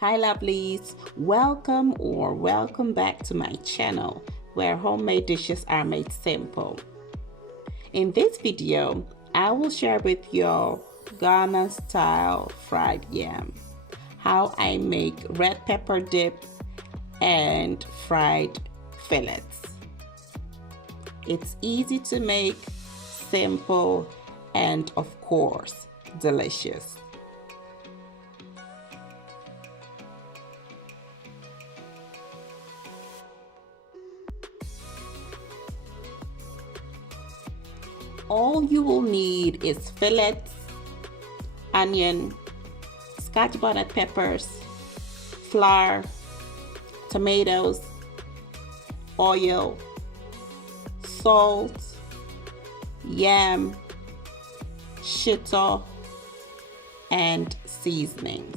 Hi lovelies, welcome back to my channel where homemade dishes are made simple. In this video, I will share with you Ghana style fried yam, how I make red pepper dip and fried fillets. It's easy to make, simple, and of course, delicious. All you will need is fillets, onion, Scotch bonnet peppers, flour, tomatoes, oil, salt, yam, shito, and seasoning.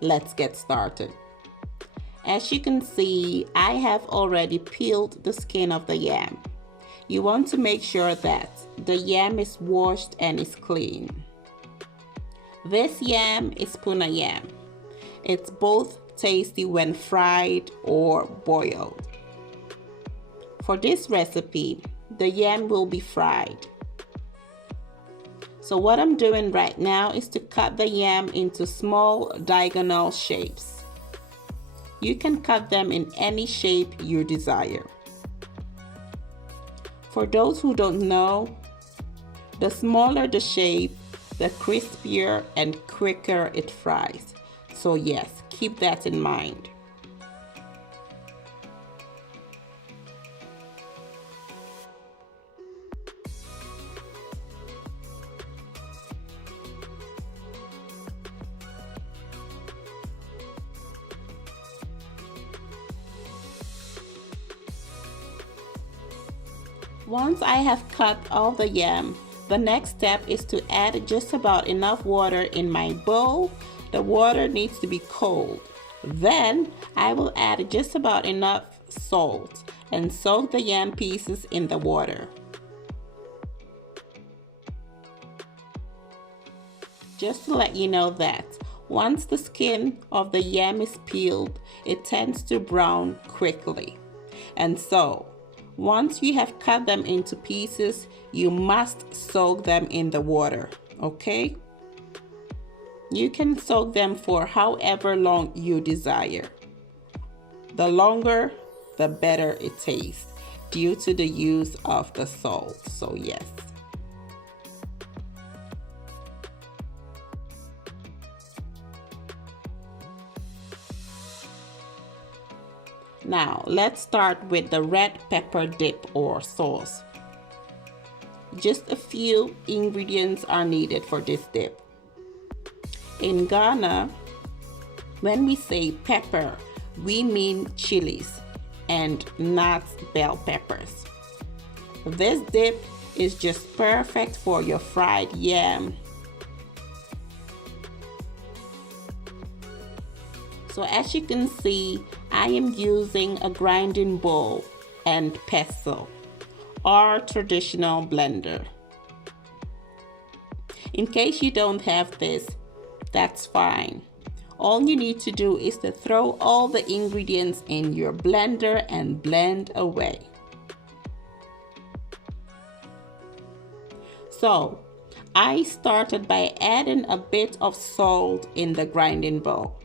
Let's get started. As you can see, I have already peeled the skin of the yam. You want to make sure that the yam is washed and is clean. This yam is puna yam. It's both tasty when fried or boiled. For this recipe, the yam will be fried. So what I'm doing right now is to cut the yam into small diagonal shapes. You can cut them in any shape you desire. For those who don't know, the smaller the shape, the crispier and quicker it fries. So yes, keep that in mind. Once I have cut all the yam, the next step is to add just about enough water in my bowl. The water needs to be cold. Then I will add just about enough salt and soak the yam pieces in the water. Just to let you know that once the skin of the yam is peeled, it tends to brown quickly. And so, once you have cut them into pieces, you must soak them in the water, okay? You can soak them for however long you desire. The longer, the better it tastes due to the use of the salt, so yes. Now, let's start with the red pepper dip or sauce. Just a few ingredients are needed for this dip. In Ghana, when we say pepper, we mean chilies and not bell peppers. This dip is just perfect for your fried yam. So as you can see, I am using a grinding bowl and pestle or traditional blender. In case you don't have this, that's fine. All you need to do is to throw all the ingredients in your blender and blend away. So I started by adding a bit of salt in the grinding bowl.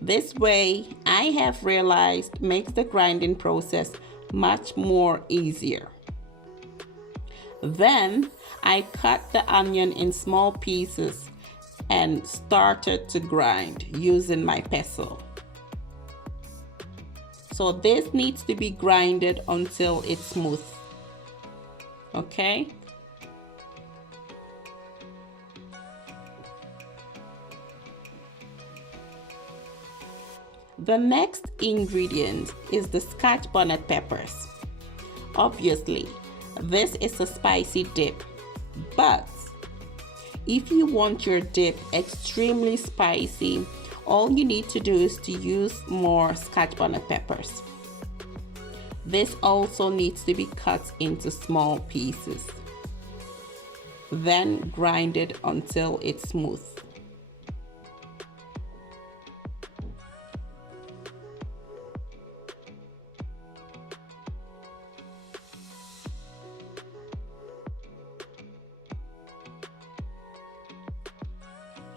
This way, I have realized makes the grinding process much more easier. Then I cut the onion in small pieces and started to grind using my pestle. So this needs to be grinded until it's smooth. Okay? The next ingredient is the Scotch bonnet peppers. Obviously, this is a spicy dip, but if you want your dip extremely spicy, all you need to do is to use more Scotch bonnet peppers. This also needs to be cut into small pieces. Then grind it until it's smooth.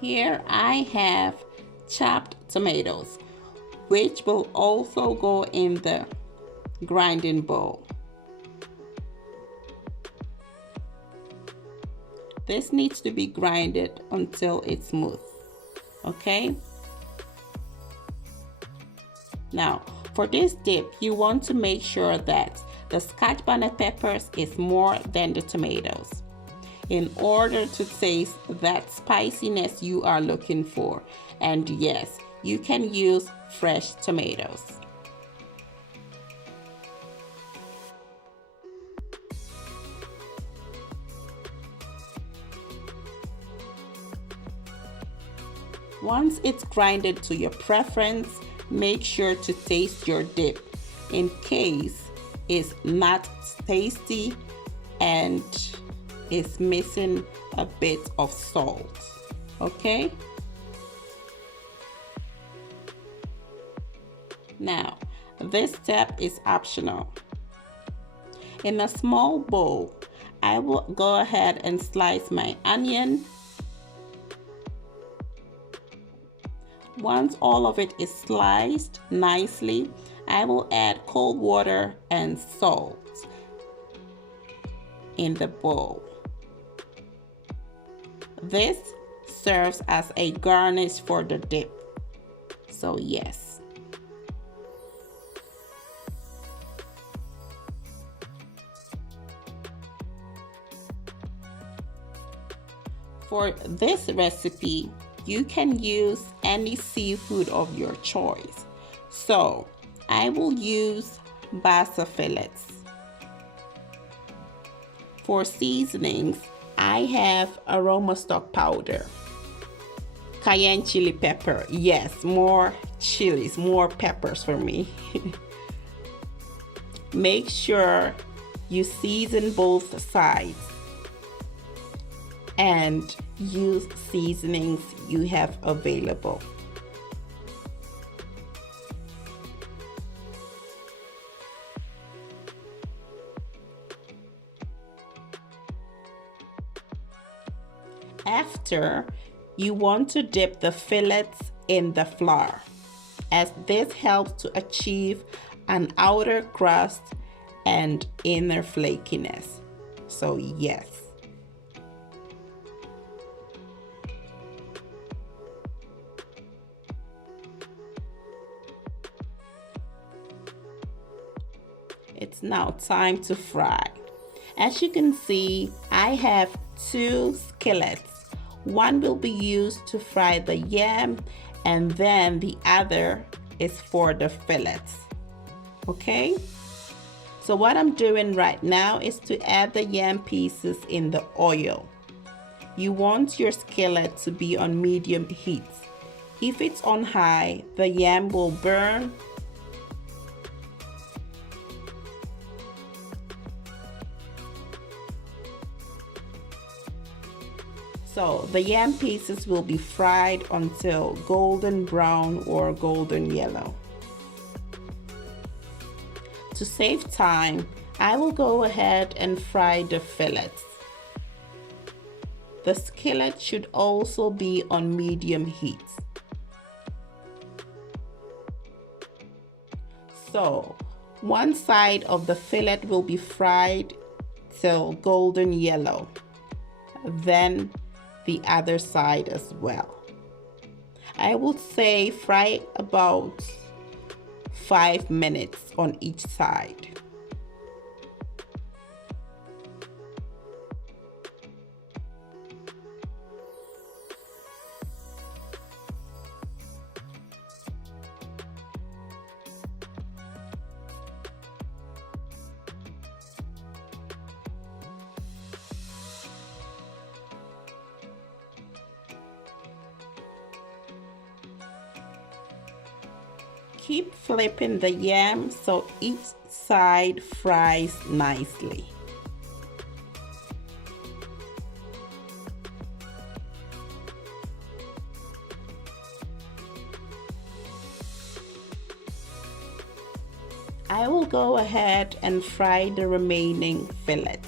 Here I have chopped tomatoes, which will also go in the grinding bowl. This needs to be grinded until it's smooth, okay? Now, for this dip, you want to make sure that the Scotch bonnet peppers is more than the tomatoes in order to taste that spiciness you are looking for. And yes, you can use fresh tomatoes. Once it's grinded to your preference, make sure to taste your dip in case it's not tasty and is missing a bit of salt, okay? Now, this step is optional. In a small bowl, I will go ahead and slice my onion. Once all of it is sliced nicely, I will add cold water and salt in the bowl. This serves as a garnish for the dip. So yes. For this recipe, you can use any seafood of your choice. So I will use Basa fillets. For seasonings, I have aroma stock powder, cayenne chili pepper. Yes, more chilies, more peppers for me. Make sure you season both sides and use seasonings you have available. After, you want to dip the fillets in the flour, as this helps to achieve an outer crust and inner flakiness. So yes. It's now time to fry. As you can see, I have 2 skillets. One will be used to fry the yam, and then the other is for the fillets. Okay? So what I'm doing right now is to add the yam pieces in the oil. You want your skillet to be on medium heat. If it's on high, the yam will burn. So the yam pieces will be fried until golden brown or golden yellow. To save time, I will go ahead and fry the fillets. The skillet should also be on medium heat. So one side of the fillet will be fried till golden yellow. Then the other side as well. I would say fry about 5 minutes on each side. Keep flipping the yam so each side fries nicely. I will go ahead and fry the remaining fillets.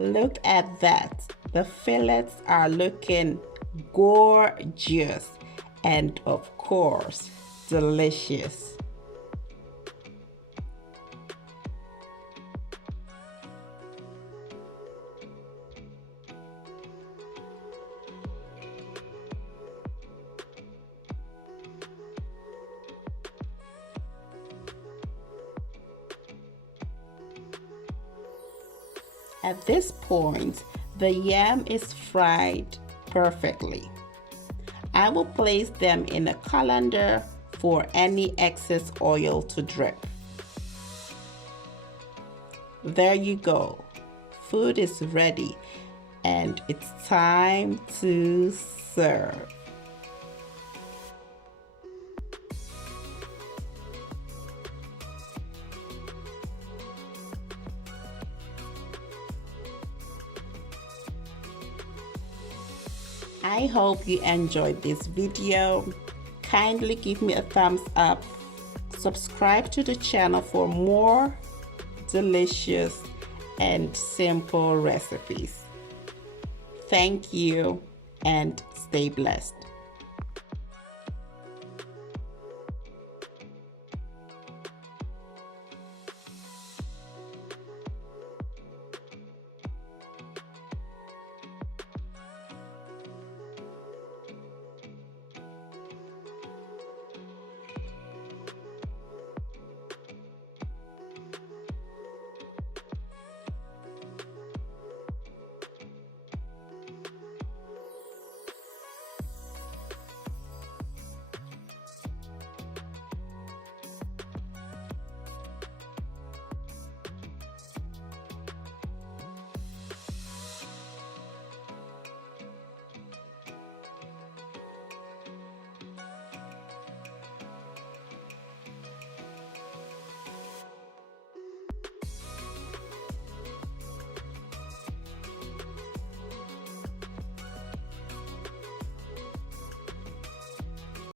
Look at that. The fillets are looking gorgeous and of course delicious. At this point, the yam is fried perfectly. I will place them in a colander for any excess oil to drip. There you go. Food is ready and it's time to serve. I hope you enjoyed this video. Kindly give me a thumbs up. Subscribe to the channel for more delicious and simple recipes. Thank you and stay blessed.